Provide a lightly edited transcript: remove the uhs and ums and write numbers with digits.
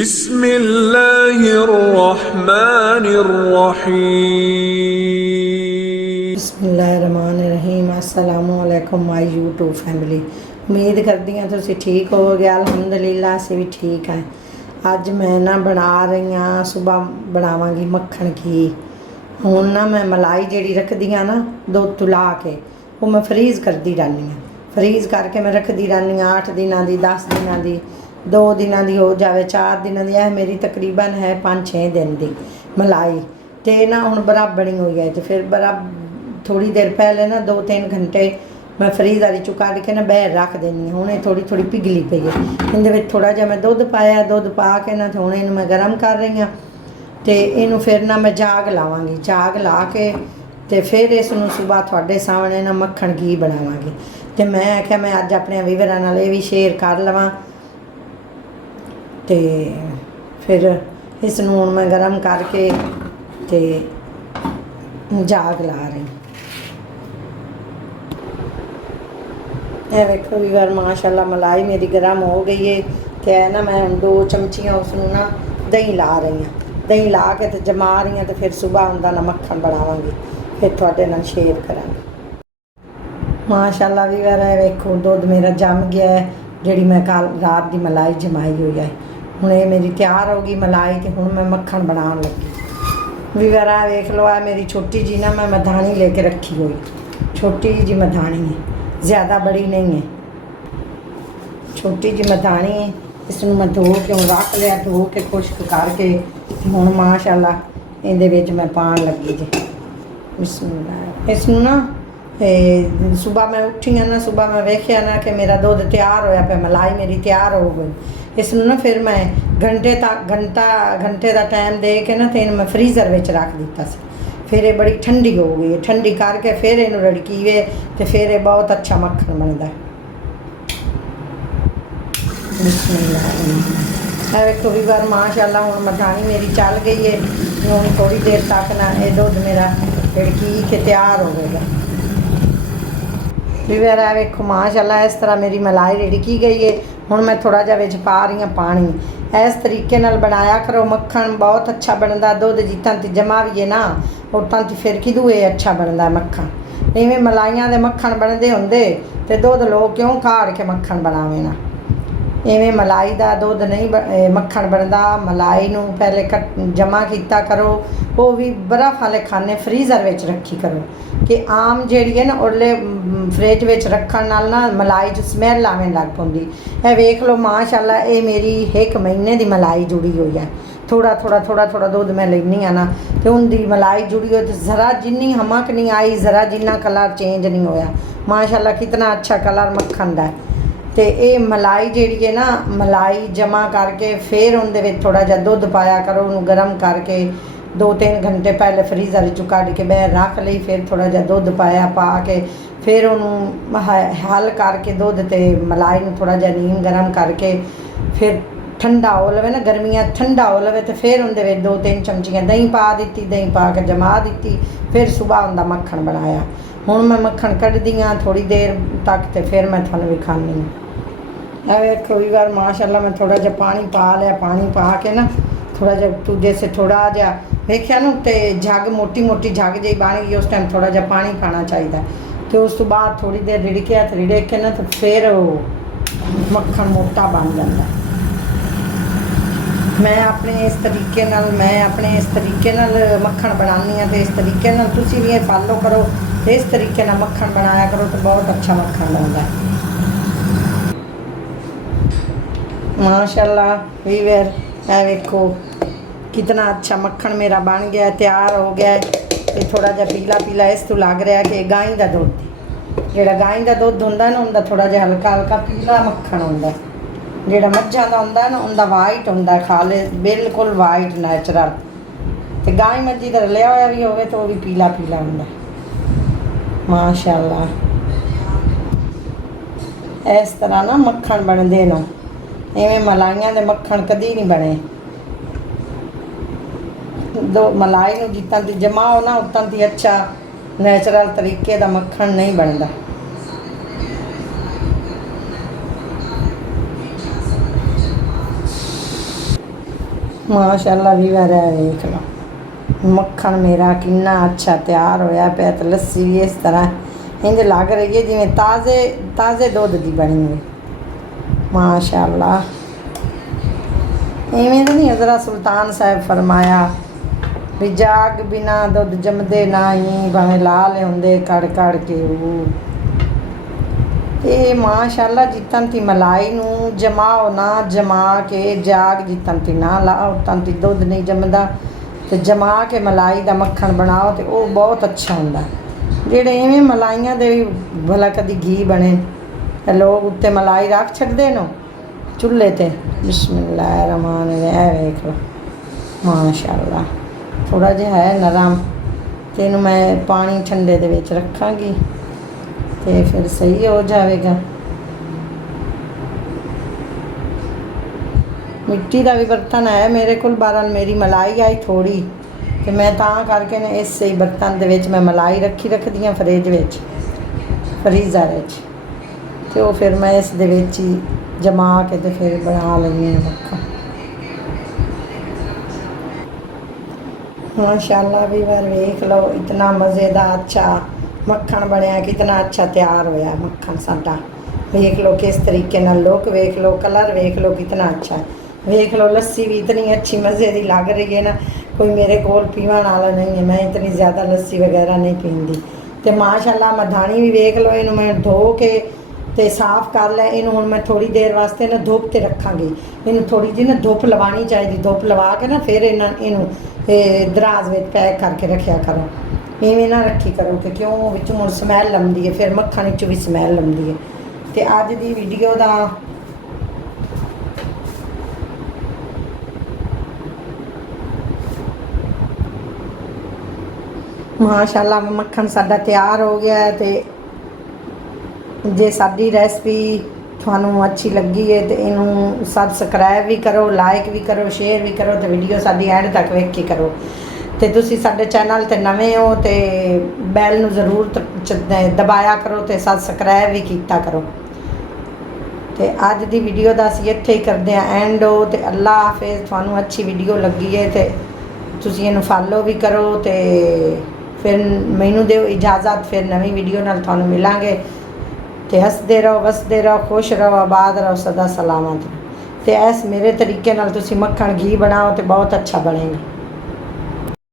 बिस्मिल्लाहिर्रहमानिर्रहीम। बिस्मिल्लाहिर्रहमानिर्रहीम। अस्सलामुअलैकुम माई यूट्यूब फैमिली। उम्मीद करती हैं तुसी ठीक हो गए। अल्हम्दुलिल्लाह असीं भी ठीक हैं। अज मैं ना बना रही हाँ, सुबह बनावांगी मक्खन घी। हुण ना मैं मलाई जिहड़ी रखदी हाँ ना दुध तुला के वो मैं फ्रीज़ करदी रहनी हाँ। फ्रीज़ करके मैं रखदी रहनी हाँ 8 दिनां दी, 10 दिनां दी, 2 दिनां दी हो जाए, 4 दिनां दी। है मेरी तकरीबन है 5-6 दिन दी मलाई। तो ना हुण बराबर बनी हुई है। तो फिर बराबर थोड़ी देर पहले ना 2-3 घंटे मैं फ्रीज़ वाली चों कढ़ के ना बाहर रख देनी हूँ। हुणे थोड़ी थोड़ी पिघली पई है। इहदे विच थोड़ा जिहा मैं दुध पाया, दुध पा के ना हुण इहनूं मैं गर्म कर रही हाँ। तो इनू फिर ना मैं जाग लावांगी, जाग ला के तो फिर इसनूं सुबह तुहाडे सामने ना मक्खन घी बनावांगी। तो मैं आख्या मैं अज अपने वीवरां नाल ये भी शेयर कर लवां। तो फिर इसनूं हुण मैं गर्म करके तो जाग ला रही। वेखो वीवर माशाल्लाह मलाई मेरी गर्म हो गई है। तो है ना मैं 2 चमचियाँ उसनूं ना दही ला रही हाँ। दही ला के तो जमा रही हाँ। तो फिर सुबह उनका ना मक्खन बनावांगी, फिर तुहाडे नाल शेयर करांगी। माशाल्लाह वीवर है वेखो दुध मेरा जम गया है। जिहड़ी मैं कल रात की मलाई जमाई हुई है हुण ये मेरी तैयार हो गई मलाई। तो हुण मैं मक्खन बनाउण लगी। वीवर है वेख लो, है मेरी छोटी जी ना मैं मधानी लेके रखी हुई, छोटी जी मधानी है, ज़्यादा बड़ी नहीं है, छोटी जी मधानी है। इसनूं मैं धो के रख लिया, धो के खुश्क करके हुण माशाल्लाह इहदे विच मैं पाउण लगी जी। बिस्मिल्लाह। इसनूं ना सुबह मैं उठी हाँ ना, सुबह मैं वेख्या ना कि मेरा दुध तैयार होया पिया, मलाई मेरी तैयार हो गई। इसनूं ना फिर मैं घंटे का टाइम दे के ना तो इन्हूं मैं फ्रीज़र विच रख दिता सी। फिर ये बड़ी ठंडी हो गई है, ठंडी करके फिर इन्हूं रड़कीवे तो फिर ये बहुत अच्छा मक्खन बनता है। बिस्मिल्लाह। वेखो वीवर माशाल्लाह हुण मधानी मेरी चल गई है। हुण थोड़ी देर तक ना ये दुध मेरा रड़की के तैयार हो गएगा। वीवर है वेखो माशाल्लाह इस तरह मेरी मलाई रिड़की गई है। हुण मैं थोड़ा जिहा विच पा रही हाँ पानी। इस तरीके नाल बनाया करो मक्खन, बहुत अच्छा बनता। दुध जितां ती जमावीए ना उतां ती फिर किदू ये अच्छा बनता मक्खन। इवें मलाइयां दे मक्खन बनदे हुंदे ते दुध लोग क्यों काढ़ के मक्खन बनावे ना। इवें मलाई दा दुध नहीं मक्खन बनता। मलाई नूं पहले जमा किया करो, वो भी बर्फ वाले खाने फ्रीज़र विच रखी करो कि आम जिहड़ी है ना उरले फ्रिज विच रखण नाल ना मलाई च स्मैल आवें लग पौंदी। है वेख लो माशाल्लाह ये मेरी 1 महीने दी मलाई जुड़ी हुई है। थोड़ा दुध मैं लैनी हाँ ना तो उनकी मलाई जुड़ी हुई, तो ज़रा जिन्नी हमक नहीं आई, ज़रा जिन्ना कलर चेंज नहीं होया। माशाल्लाह कितना अच्छा कलर मक्खन दा है। तो ये मलाई जिहड़ी है ना मलाई जमा करके फिर उनदे विच थोड़ा जिहा दुध पाया करो, उन्होंने गर्म करके 2-3 घंटे पहले फ्रीज़र चों कढ़ के बाहर रख लई। फिर थोड़ा जिहा दुध पाया, पा के फिर उन्होंने हल करके दुध ते मलाई नूं थोड़ा जिहा नीम गर्म करके फिर ठंडा हो लवे ना, गर्मियाँ ठंडा हो लवे तो फिर उनदे विच 2-3 चमचियाँ दही पा दी, दही पा के जमा दी। फिर सुबह उनका मक्खन बनाया। हुण मैं मक्खन कढ़दी हाँ थोड़ी देर तक तो फिर मैं तुहानूं विखानी हाँ। वेखो वीवर माशाल्लाह मैं थोड़ा जिहा पानी पा लिया, पानी पा के ना थोड़ा जिहा तुगे से थोड़ा जिहा वेख्या ना तो जग मोटी जग जी बन गई। उस टाइम थोड़ा जिहा पानी पाना चाहिए। तो उस तो बाद थोड़ी देर रिड़किया तो रिड़क के ना तो फिर मक्खन मोटा बन जाता। मैं अपने इस तरीके नाल मक्खन बनानी हाँ। तो इस तरीके नाल तुसी भी फॉलो करो, तो इस तरीके नाल मक्खन बनाया करो तो बहुत अच्छा मक्खन बनता है। माशाल्लाह वीवर है वेखो कितना अच्छा मक्खन मेरा बन गया, तैयार हो गया है। ये थोड़ा जिहा पीला पीला इस तो लग रहा है कि गाय का दुध, जिहड़ा गाय का दुध होंदा ना उनका थोड़ा जिहा हल्का पीला मक्खन होंदा। जिहड़ा मज्झां दा होंदा ना उनका वाइट होंदा, खाले बिल्कुल वाइट नैचुरल। तो गाय मज्झी का रलिया होया भी होवे तो वो भी पीला होंदा। माशाल्लाह इस तरह ना मक्खन बनदे ने। इवें मलाइयां दे मक्खन कदी नहीं बने। दो मलाई नूं जितां ती जमाओ ना उतां ती अच्छा नैचुरल तरीके का मक्खन नहीं बनता। माशाअल्लाह वीवर है देख लो मक्खन मेरा कितना अच्छा तैयार होया पे। तो लस्सी भी इस तरह इंज लग रही है जिवें ताज़े ताज़े दुध की बनी हुई माशाअल्लाह। इवें तो नहीं हज़रत सुल्तान साहब फरमाया भी जाग बिना दुध जमदे नहीं भावें ला लियाउंदे कड़ कड़ के वो। ते माशाअल्लाह जितन ती मलाई नू जमाओ ना जमा के जाग जितन ती ना लाओ उतन ती दुध नहीं जमदा। तो जमा के मलाई दा मक्खन बनाओ तो वो बहुत अच्छा हुंदा। जेड़े इवें मलाइयां दे भला कदी घी बने ते लोग उत्ते मलाई रख छड्डदे न चुल्हे ते। बिस्मिल्लाहिर्रहमानिर्रहीम वेख लो माशाअल्लाह थोड़ा जिहा है नरम। तो इनू मैं पानी ठंडे दे विच रखांगी तो फिर सही हो जाएगा। मिट्टी का भी बर्तन है मेरे को बहरहाल मेरी मलाई आई थोड़ी तो मैं तां करके ने इस बर्तन दे विच मैं मलाई रखदी हाँ फ्रिज विच फ्रीज़र विच। तो फिर मैं इस दे विच ही जमा के तो फिर बना लैनी हाँ मक्खन। माशाअल्लाह भी बार वेख लो इतना मज़ेदार अच्छा मक्खन बनया कितना अच्छा तैयार होया मक्खन साडा। वेख लो किस तरीके नाल लुक वेख लो कलर वेख लो कितना अच्छा है। वेख लो लस्सी भी इतनी अच्छी मज़े की लग रही है ना। कोई मेरे कोल पीवन वाला नहीं है मैं इतनी ज़्यादा लस्सी वगैरह नहीं पींदी। तो माशाअल्लाह मधानी भी वेख लो इनू मैं धो के ते साफ़ कर लिया। इनू हुण मैं थोड़ी देर वास्ते ना धुप ते रखांगी। इनू थोड़ी जी ना धुप लवानी चाहिए। धुप लवा के ना फिर इनू दराज में पैक करके रखा करो। इवें ना रखी करो कि क्यों विचों हुण समैल आउंदी है फिर मक्खन विचों भी समैल आउंदी है। तो अज दी वीडियो दा माशाअल्लाह मक्खन साडा तैयार हो गया है। तो जे साडी रेसिपी थानू अच्छी लगी है तो इनू सबसक्राइब भी करो लाइक भी करो शेयर भी करो तो वीडियो साडी एंड तक वेखी करो। तो तुसी साडे चैनल ते नवें हो तो बैल नू जरूर दबाया करो तो सबसक्राइब भी कीता करो। तो अज दी वीडियो दा असीं इत्थे ही करदे हां एंड हो। तो अल्लाह हाफिज़। थानू अच्छी वीडियो लगी है तो तुसी इनू फॉलो भी करो। तो फिर मैनू दिओ इजाज़त फिर नवीं वीडियो नाल थानू मिलांगे। तो हसदे रहो वसदे रहो खुश रहो आबाद रहो सदा सलामत रहो। तो इस मेरे तरीके नाल तुसी मक्खन घी बनाओ तो बहुत अच्छा बनेगा।